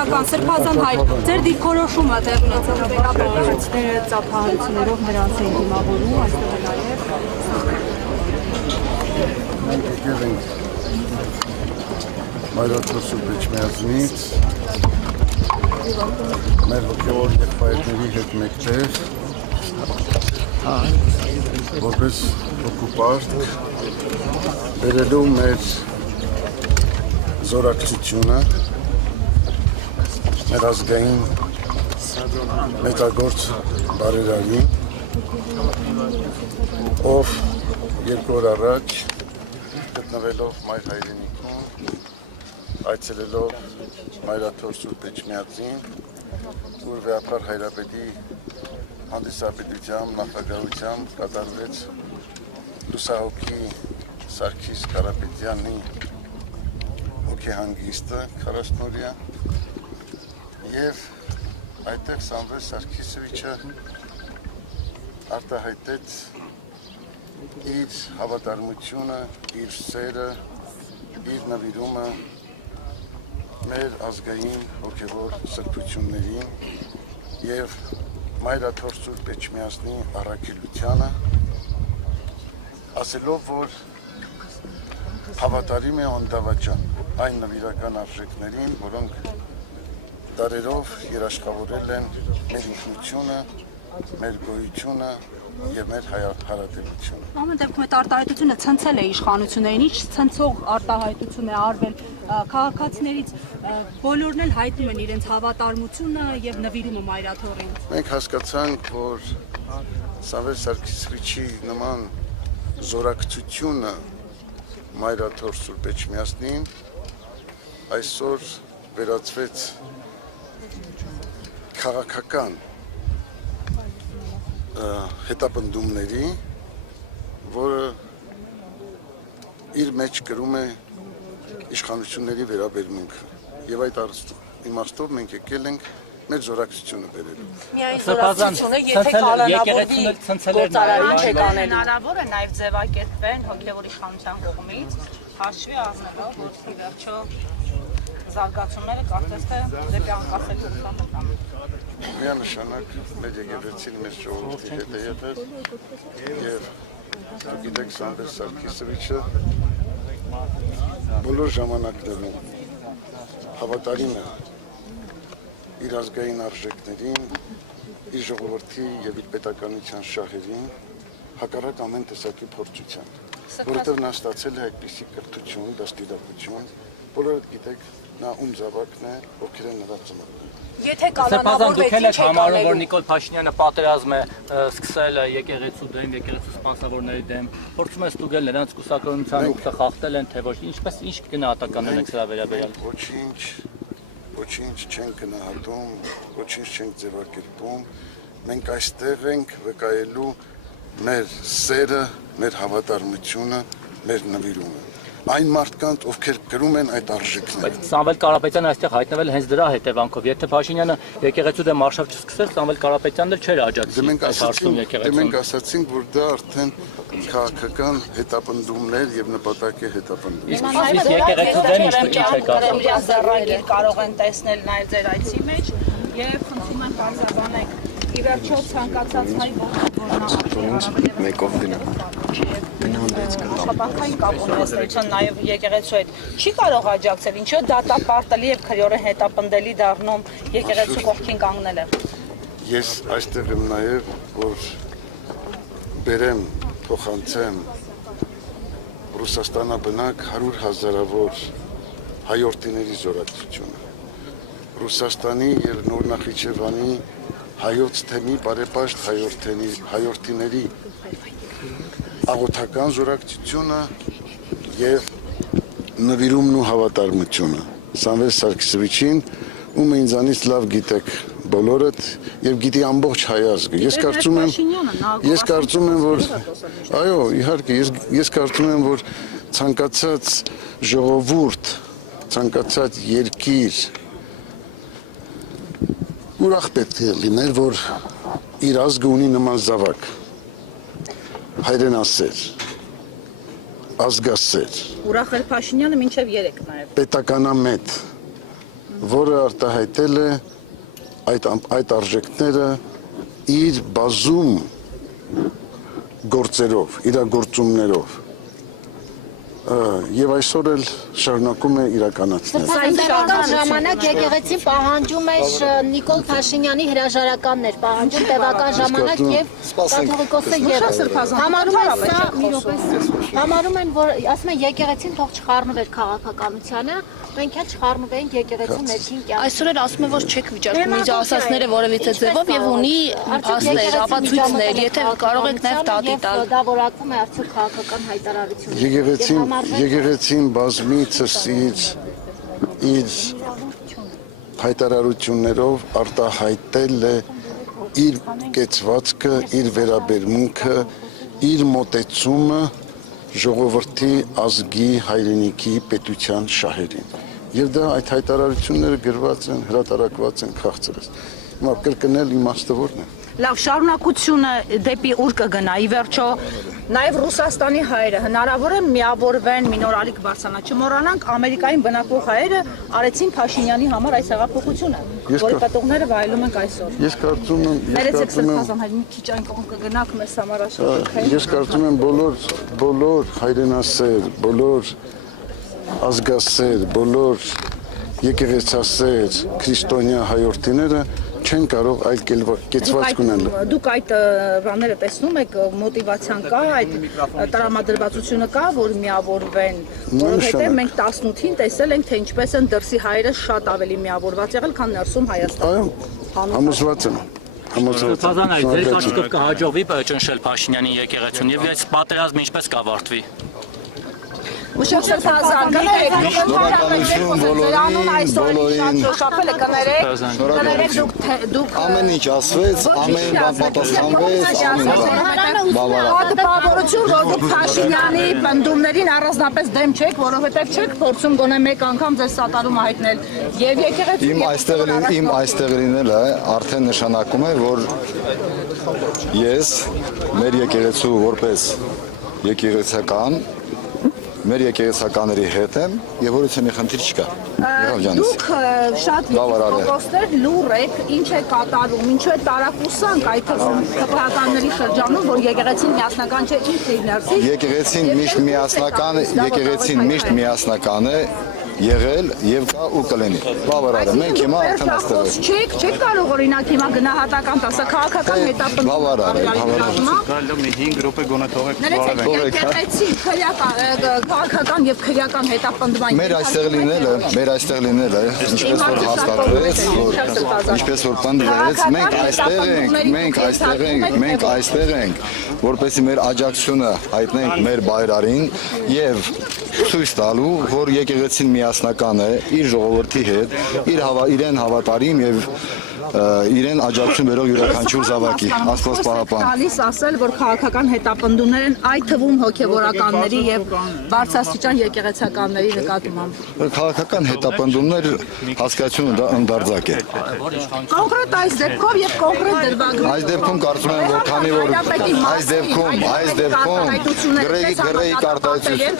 Պետական Սրբազան հայր, ձեր դիրքորոշումը տեղ ունեցող Պետապահարիչները ծափահարություններով նրանց են դիմավորում, այստեղ նաև Եկել ենք Մայրաթոր Սուրբ Էջմիածնից մեր հոգևոր եղբայրների հետ մեկտեղ որպես հոգուպարտ բերելու մեր զորակցությունը մեր ազգային մեծագործ բարերարին, ով երկու օր առաջ գտնվելով մայր հայրենիքում, այցելելով Մայրաթոր Սուրբ Էջմիածին, ուր վեհապար հայրապետի հանդիսապետությամբ, նախագահությամբ կատարվեց լուսահոգի Սարգիս Կարապետյանի հոգեհանգիստը 40-օրյա և այդտեղ Սամվել Սարգիսովիչը արտահայտեց իր հավատարմությունը, իր սերը, իր նվիրումը մեր ազգային հոգևոր սրբություններին և Մայրաթոր Սուրբ Էջմիածնի առաքելությանը, ասելով, որ հավատարիմ է անդավաճան այն նվիրական արժեքներին, որոնք դարերով երաշխավորել են մեր ինքնությունը, մեր գոյությունը և մեր հարատևությունը։ Ամեն դեպքում այդ արտահայտությունը ցնցել է իշխանություններին, ինչ ցնցող արտահայտություն է արվել քաղաքացիներից, բոլորն էլ հայտնում են իրենց հավատարմությունը և նվիրումը Մայրաթորին։ Մենք հասկացանք, որ Սամվել Սարգիսովիչի նման զորակցությունը Մայրաթոր Սուրբ Էջմիածնին այսօր վերածվեց քաղաքական հետապնդումների, որը իր մեջ կրում է իշխանությունների վերաբերմունքը և այդ իմաստով մենք եկել ենք մեր զորակցությունը բերելու։ Միայն զորակցությունը, եթե կանոնավորվի գործարարին չեք անել։ Հնարավոր է նաև ձևակերպվեն հոգևոր իշխանության կողմից, հաշվի առնելով, որ ի վերջո զարգացումները կարծես թե դեպի անկասելի ուղղությամբ։ Միանշանակ մեր եկեղեցին մեր ժողովրդի հետ է եղել և գիտեք Սամվել Սարգիսովիչը բոլոր ժամանակներում հավատարիմ է իր ազգային արժեքներին, իր ժողովրդի և իր պետականության շահերին, հակառակ ամեն տեսակի փորձության, որովհետև նա ստացել է այդպիսի կրթություն, դաստիարակություն, բոլորդ գիտեք նա ում զավակն է, ովքեր են նրա ծնողները։ Եթե Սրբազան դուք կանոնավորվեցին եք չեք համարում, որ անելու։ Նիկոլ Փաշինյանը պատերազմ է սկսել եկեղեցու դեմ, եկեղեցու սպանսավորների դեմ, փորձում է ստուգել նրանց կուսակրոնության ուխտը խախտել են, թե ոչ, ինչ գնահատականներ եք սրա վերաբերյալ։ Ոչինչ չենք գնահատում, ոչինչ չենք ձևակերպում, մենք այստեղ ենք վկայելու մեր սերը, մեր հավատարմությունը, մեր նվիրումը։ Այն մարդկանց, ովքեր կրում են այդ արժեքները։ Սամվել Կարապետյանը այստեղ հայտնվել է հենց դրա հետևանքով։ Եթե Փաշինյանը եկեղեցու դեմ արշավ չսկսեր, Սամվել Կարապետյանն էլ չէր աջակցի։ Մենք ասացինք, որ դա արդեն քաղաքական հետապնդումներ եւ նպատակ է հետապնդում։ Իսկ եկեղեցու դեմ ինչ եք ասում։ Ձեռագիր կարող են տեսնել նաև ձեր այցի մեջ եւ խնդրում եմ բարձրաբանեք ի վերջո ցանկացած հայ մեկով գնա։ Աշխատանքային կապ ունեցողության նաև եկեղեցու հետ չի կարող աջակցել, ինչու դատապարտելի եւ քրեորեն հետապնդելի դառնում եկեղեցու կողքին կանգնելը։ Ես այստեղ եմ նաև, որ բերեմ, փոխանցեմ Ռուսաստանաբնակ 100,000-ավոր հայորդիների զորակցությունը։ Ռուսաստանի եւ Նոր Նախիջևանի հայոց թեմի բարեպաշտ հայորդիների աղոթական զորակցությունը եւ նվիրումն ու հավատարմությունը Սամվել Սարգիսովիչին, ում ինձանից լավ գիտեք բոլորդ եւ գիտի ամբողջ հայ ազգը։ Ես կարծում եմ, որ այո, իհարկե, ես կարծում եմ, որ ցանկացած ժողովուրդ, ցանկացած երկիր ուրախ պետք է լիներ, որ իր ազգը ունի նման զավակ, հայրենասեր, ազգասեր, Ուրախ էր Փաշինյանը մինչև 3 նաև։ պետականամետ, որը արտահայտել է այդ արժեքները իր բազում գործերով, իրագործումներով եւ այսօր էլ շարունակում է իրականացնել։ Սրբազանական ժամանակ եկեղեցին պահանջում էր Նիկոլ Փաշինյանի հրաժարականներ, պահանջում տևական ժամանակ եւ կաթողիկոսը ևս համարում են, որ ասում են եկեղեցին թող չխառնվեր քաղաքականությանը, մենք էլ չխառնվենք եկեղեցի ներքին կյանքը։ Այսօր էլ ասում են, որ չեք վիճակում ինձ ասածները որևիցե ձևով եւ ունի փաստեր, ապացույցներ, եթե կարող եք նաեւ դատի տալ։ Դա որակվում է արդյոք քաղաքական հայտարարություն։ Եկեղեցին բազմիցս իր հայտարարություններով արտահայտել է իր կեցվածքը, իր վերաբերմունքը, իր մոտեցումը ժողովրդի ազգի հայրենիքի պետության շահերին։ Եվ դա այդ հայտարարությունները գրված են, հրատարակված են քաղցրած։ Հիմա կրկնել իմաստը որն է։ Լավ, շարունակությունը դեպի ուր կգնա, ի վերջո նաև Ռուսաստանի հայերը հնարավոր է միավորվեն մինորալիկ բարձրանա։ Չմոռանանք Ամերիկային բնակվող հայերը արեցին Փաշինյանի համար այս հեղափոխությունը, որի պատողները վայելում ենք այսօր։ Ես կարծում եմ, մի քիչ այն կողմ կգնաք մեզ համար աշխատանք։ Ես կարծում եմ բոլոր հայրենասեր, բոլոր ազգասեր, բոլոր եկեղեցասեր, քրիստոնյա հայրենիները չեն կարող այլ կեցվածք ունենալ։ Դուք այդ բաները տեսնում եք, մոտիվացիան կա, այդ տրամադրվածությունը կա, որ միավորվեն, որովհետև մենք 18-ին տեսել ենք, թե ինչպես են դրսի հայերը շատ ավելի միավորված եղել, քան ներսում Հայաստանում։ Այո, համոզված եմ։ Սրբազան այդ ձեր կարծիքով կհաջողվի ճնշել Փաշինյանի եկեղեցուն եւ այս պատերազմը ինչպես կավարտվի։ Ուշք Սրբազան, շնորհակալություն բոլորին, կներեք դուք ամեն ինչ ասվեց, ամեն բան պատասխանվեց, ամեն բան բավարարություն, որ դուք Փաշինյանի պնդումներին առանձնապես դեմ չեք, որովհետև չեք փորձում գոնե մեկ անգամ ձեզ սատարում հայտնել եւ եկեղեցի իմ այստեղ լինելը արդեն նշանակում է, որ ես մեր եկեղեցու որպես եկեղեցական մեր եկեղեցականների հետ եմ եւ որից մի խնդիր չկա։ Դուք շատ եկեղեցիներ լուր եք, ինչ է կատարում, ինչու է տարակուսանք այդ քրեականների շրջանում, որ եկեղեցին միասնական չէ, ինքը իր ներսից։ Եկեղեցին միշտ միասնական է եղել եւ կա ու կլինի։ Բավարար է։ Մենք հիմա արդեն այստեղ ենք։ Չեք կարող օրինակ հիմա գնահատական տասը քաղաքական հետապնդում։ Բավարար է, Գալով մի 5 րոպե գոնե թողեք զբաղվենք։ Եկեղեցի քաղաքական եւ քրեական հետապնդման մեր այստեղ լինելը, ինչպես որ պնդվեց, մենք այստեղ ենք, որպեսզի մեր աջակցությունը հայտնենք մեր բայրարին եւ ցույց տալու, որ եկեղեցին միասնական է իր ժողովրդի հետ, իրեն հավատարիմ եւ իրեն աջակցություն բերող յուրաքանչյուր զավակի, Աստված պահապան։ Գալիս ասել, որ քաղաքական հետապնդումներ են այդ թվում հոգևորականների եւ բարձրաստիճան եկեղեցականների նկատմամբ։ Քաղաքական հետապնդումներ հասկացությունը դա ընդարձակ է։ Կոնկրետ այս դեպքով եւ կոնկրետ դրվագներով։ Այս դեպքում կարծում եմ, որ քանի որ այս դեպքում գրեի արտահայտություն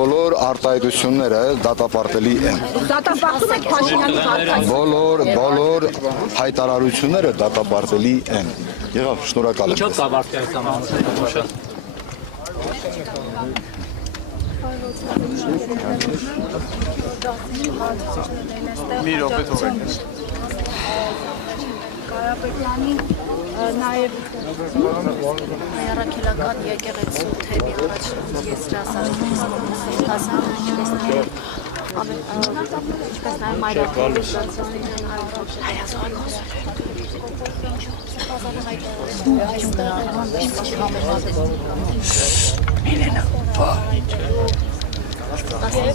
բոլոր արտահայտությունները դատապարտելի են։ Դատապարտում եք Փաշինյանի կարգավորումը։ Բոլոր հայտարարությունները դատապարտելի են։ Եղավ, շնորհակալ եմ։ Ինչով կավարտի այս համանուն։ Մի րոպե թողեք։ Կարապետյանի նաև հայրաքելական եկեղեցու թեմի առաջնորդ Եսրասարի Սրբազան ինչպես նաև մայրաքաղաքի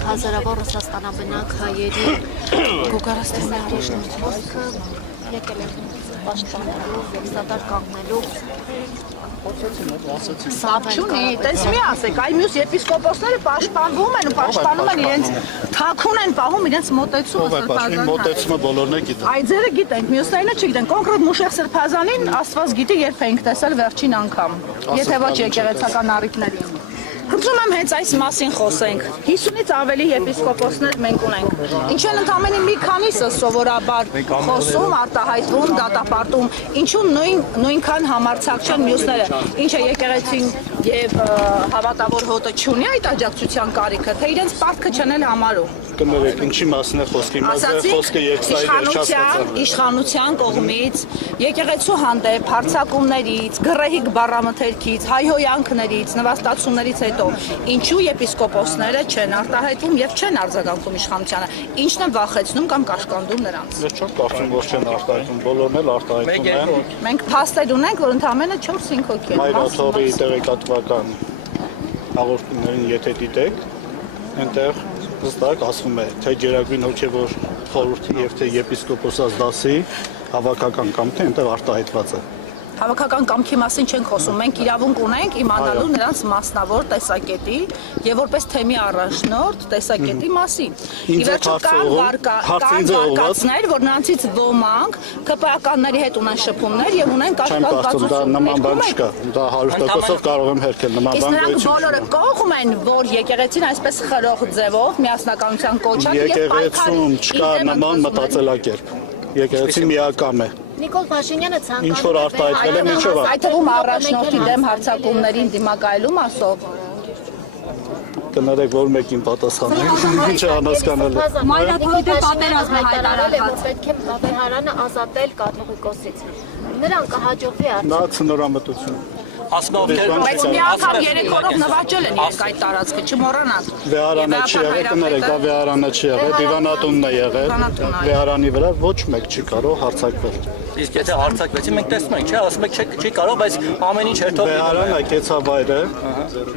հազարավոր ռուսաստանաբնակ հայերի գոգարաստանի առաջնորդը եկել է պաշտպանելու, սատար կանգնելու Սապչունի, տես մի ասեք, այ մյուս եպիսկոպոսները պաշտպանվում են ու պաշտպանում են իրենց թաքուն են պահում իրենց մոտեցումը Սրբազանի մոտեցումը բոլորն է գիտեն։ Այ ձերը գիտենք, մյուսներինը չգիտեն, կոնկրետ Մուշեղ Սրբազանին Աստված գիտի երբ ենք տեսել վերջին անգամ, եթե ոչ եկեղեցական առիթների։ Ուզում եմ հենց այս մասին խոսենք։ 50-ից ավելի եպիսկոպոսներ մենք ունենք։ Ինչու են ընդամենը մի քանիսը սովորաբար խոսում, արտահայտվում, դատապարտում, ինչու նույնքան համարձակ չեն մյուսները, ինչը եկեղեցին եւ հավատավոր հոտը չունի այդ աջակցության կարիքը, թե իրենց պարտքը չեն էլ համարում։ Կներեք, ինչի մասին է խոսքի, խոսքը երկսայր իշխանության կողմից, եկեղեցու հանդեպ հարձակումներից, գռեհիկ բառամթերքից, հայհոյանքներից, նվաստացումներից հետո ինչու եպիսկոպոսները չեն արտահայտվում եւ չեն արձագանքում իշխանությանը, ինչն է վախեցնում կամ կաշկանդում նրանց։ Ես չեմ կարծում, որ չեն արտահայտվում, բոլորն էլ արտահայտվում են։ Մենք փաստեր ունենք, որ ընդամենը 4-5 հոգի են։ Մայրաթողի տեղեկատվական հաղորդումներին եթե դիտեք, այնտեղ հստակ ասվում է, թե Գերագույն հոգևոր խորհրդի եւ թե եպիսկոպոսած դասի հավաքական կամքը այնտեղ արտահայտված է։ Հավաքական կամքի մասին չենք խոսում, մենք իրավունք ունենք իմանալու նրանց մասնավոր տեսակետի եւ որպես թեմի առաջնորդ տեսակետի մասին։ Ի վերջո կան վարկածներ, որ նրանցից ոմանք ԿՊԱ-կանների հետ ունեն շփումներ եւ ունեն կաշկանդվածություն։ Դա նման բան չկա, դա 100%-ով կարող եմ հերքել նման բան։ Իսկ բոլորը կողմ են, որ եկեղեցին այսպես խրող ձևով միասնականության կոչան եւ եկեղեցում չկա նման մտածելակերպ։ Եկեղեցին միակամ է։ Նիկոլ Փաշինյանը ցանկանում Ինչ որ արտահայտվել է միջով։ այդ թվում առաջնորդի դեմ հարձակումներին դիմակայելում ասով։ Կներեք, որ մեկին պատասխանենք, ինչ է անհասկանալի։ Մայրաթողի դեմ պատերազմ է հայտարարված։ Պետք է Բավեհարանը ազատել կաթողիկոսից։ Նրան կհաջողվի արդյոք։ Նա ցնորամտություն։ Ասում ովքեր Բայց մի անգամ 3 օրով նվաճել են իրենք այդ տարածքը, չմոռանաք։ Վեհարանը չի եղել, կներեք, դա Վեհարանը չի եղել, դիվանատունն է եղել։ Վեհարանի վրա ոչ մեկ չի կարող հարձակվել։ Իսկ եթե հարձակվեցի, մենք տեսնում ենք, չէ, ասում եք չի կարող, բայց ամեն ինչ հերթով Վեհարանը կեցավայրը,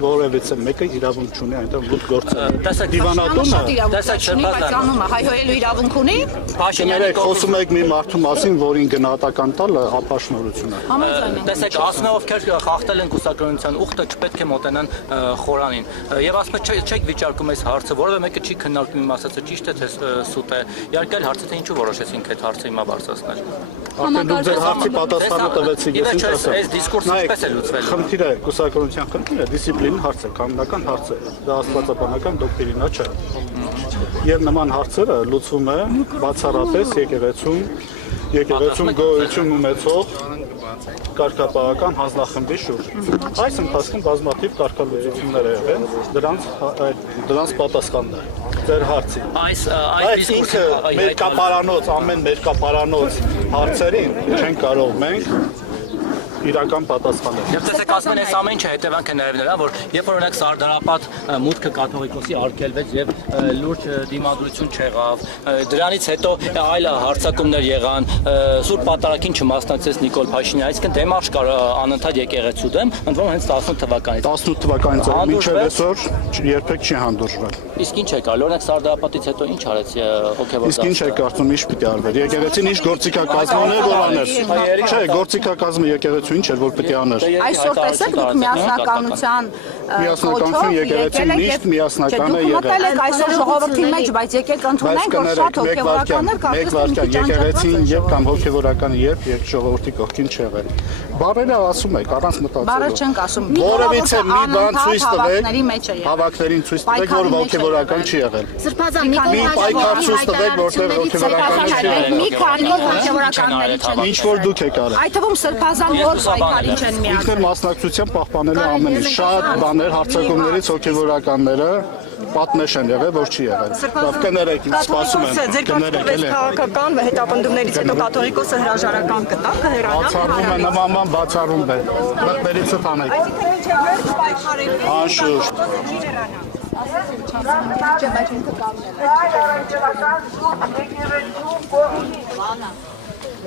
որևիցե մեկը իրավունք չունի այնտեղ մուտք գործել։ Տեսեք, Դիվանատունը, տեսեք, Շրջանում հայհոյելու իրավունք ունի։ կներեք, խոսում եք մի մարդու մասին, որին գնահատական տալը ապաշնորություն է։ Տեսեք, ասում եք, ովքեր խախտել են կուսակրոնության ուխտը, չպետք է մոտենան խորանին։ Եվ ասում եք, չեք վիճարկում այս հարցը, որովհետեւ մեկը չի քննարկում իմ ասածը ճիշտ է թե սուտ է։ Իհարկե, հարցը թե ինչու որոշեցինք այդ հարցը հիմա բարձրացնել։ Արդեն դուք ձեր հարցի պատասխանը տվեցիք, ես ինչ ասեմ։ Այս դիսկուրսը ինչպես է լուծվել։ Խնդիրը, կուսակրոնության խնդիրը դիսցիպլին հարց է, կանոնական հարց է։ Դա աստվածաբանական դոկտրինա չէ։ Եվ նման հարցերը լուծվում է բացառապես եկեղեցում գոյություն ունեցող կարգապահական հանձնախմբի շուրջ։ Այս ընթացքում բազմաթիվ կարգալուծություններ եղել, դրանց պատասխանն է ձեր հարցի։ Այս ինքը մերկապարանոց, ամեն մերկապարանոց հարցերին չեն կարող մենք իրական պատասխանել։ Եվ տեսեք, ասում են, այս ամեն ինչը հետևանք է նաև նրան, որ երբ որ օրինակ Սարդարապատ մուտքը կաթողիկոսի արգելվեց եւ լուրջ դիմադրություն չեղավ, դրանից հետո այլ հարձակումներ եղան, Սուրբ Պատարագին չմասնակցեց Նիկոլ Փաշինյանը, այսինքն դեմարշ կար անընդհատ եկեղեցու դեմ, ընդ որում հենց 18 թվականից։ 18 թվականից մինչև այսօր երբեք չի հանդուրժվել։ Իսկ ինչ է կարել, օրինակ Սարդարապատից հետո ինչ արեց հոգեվոր։ Իսկ ինչ է կարծում, ինչ պիտի արվեր։ Եկեղեցին ինչ գործիքակազմն է որ աներ։ Չէ, գործիքակազմը եկեղեցու ինչ էր որ պիտի աներ։ Այսօր տեսեք դուք միասնականության միասնականություն եկեղեցին միշտ միասնական է եղել։ Մտել եք այսօր ժողովրդի մեջ, բայց եկեք ընդունենք, որ շատ հոգեվորականներ կարծես եկեղեցին եւ կամ հոգեվորականը երբ ժողովրդի կողքին չեղել։ Բարերը ասում եք առանց մտածելու։ Բարը չենք ասում։ Որևիցե մի բան ցույց տվեք, հավաքներին ցույց տվեք, որ հոգեվորական չի եղել։ Սրբազան մի պայքար ցույց տվեք, որտեղ հոգեվորական չի եղել։ Մի քանի հոգեվորականների չեն։ Ինչ որ դուք եք արել։ Այդ թվում սրբազան որ պայքարի չեն միացել։ Ինքն մասնակցության պահպանելու ամեն ինչ շատ բաներ հարցակումներից հոգեվորականները պատնեշ են եղել, որ չի եղել։ Լավ, կներեք, սպասում եմ։ Կներեք, էլի։ Քաղաքական հետապնդումներից հետո կաթողիկոսը հրաժարական կտա, կհեռանա։ Բացառվում է, նման բան բացառվում է։ Մտներից տանեք։ Անշուշտ։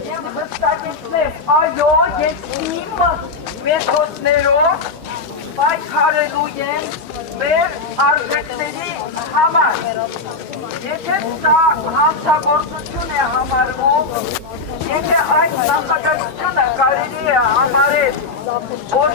Եվ հստակեցնեմ, այո, ես իմ մեթոդներով պայքարելու եմ մեր արժեքների համար։ Եթե սա հանցագործություն է համարվում, եթե այդ նախագծությունը կարելի է համարել ոչ